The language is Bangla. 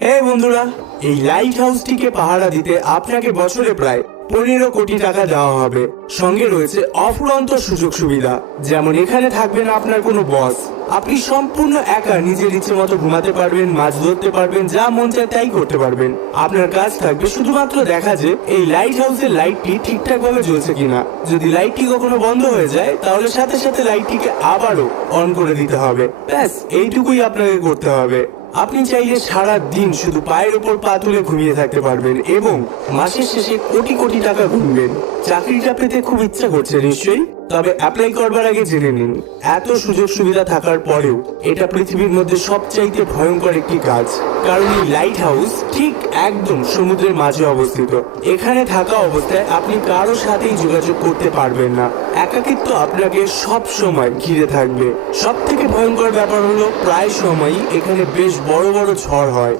হ্যাঁ বন্ধুরা, এই লাইট হাউসটিকে পাহারা দিতে আপনাকে বছরে প্রায় 15 কোটি টাকা দেওয়া হবে। সঙ্গে রয়েছে অফুরন্ত সুযোগ সুবিধা, যেমন এখানে থাকবে না আপনার কোনো বস। আপনি সম্পূর্ণ একা নিজের ইচ্ছে মতো ঘুমাতে পারবেন, মাছ ধরতে পারবেন, যা মন চায় তাই করতে পারবেন। আপনার কাজ থাকবে শুধুমাত্র দেখা যে এই লাইট হাউসের লাইটটি ঠিকঠাক ভাবে জ্বলছে কিনা। যদি লাইটটি কখনো বন্ধ হয়ে যায় তাহলে সাথে সাথে লাইটটিকে আবারও অন করে দিতে হবে। ব্যাস এইটুকুই আপনাকে করতে হবে। আপনি চাইলে সারা দিন শুধু পায়ের উপর পা তুলে ঘুমিয়ে থাকতে পারবেন এবং মাসের শেষে কোটি কোটি টাকা গুনবেন। চাকরিটা পেতে খুব ইচ্ছা করছে নিশ্চয়ই? তবে অ্যাপ্লাই করবার আগে জেনে নিন, এত সুযোগ সুবিধা থাকার পরেও এটা পৃথিবীর মধ্যে সবচাইতে ভয়ঙ্কর একটি কাজ। কারণ এই লাইট হাউস ঠিক একদম সমুদ্রের মাঝে অবস্থিত। এখানে থাকা অবস্থায় আপনি কারো সাথেই যোগাযোগ করতে পারবেন না। একাকিত্ব আপনাকে সব সময় ঘিরে থাকবে। সব থেকে ভয়ঙ্কর ব্যাপার হলো প্রায় সময়ই এখানে বেশ বড় বড় ঝড় হয়।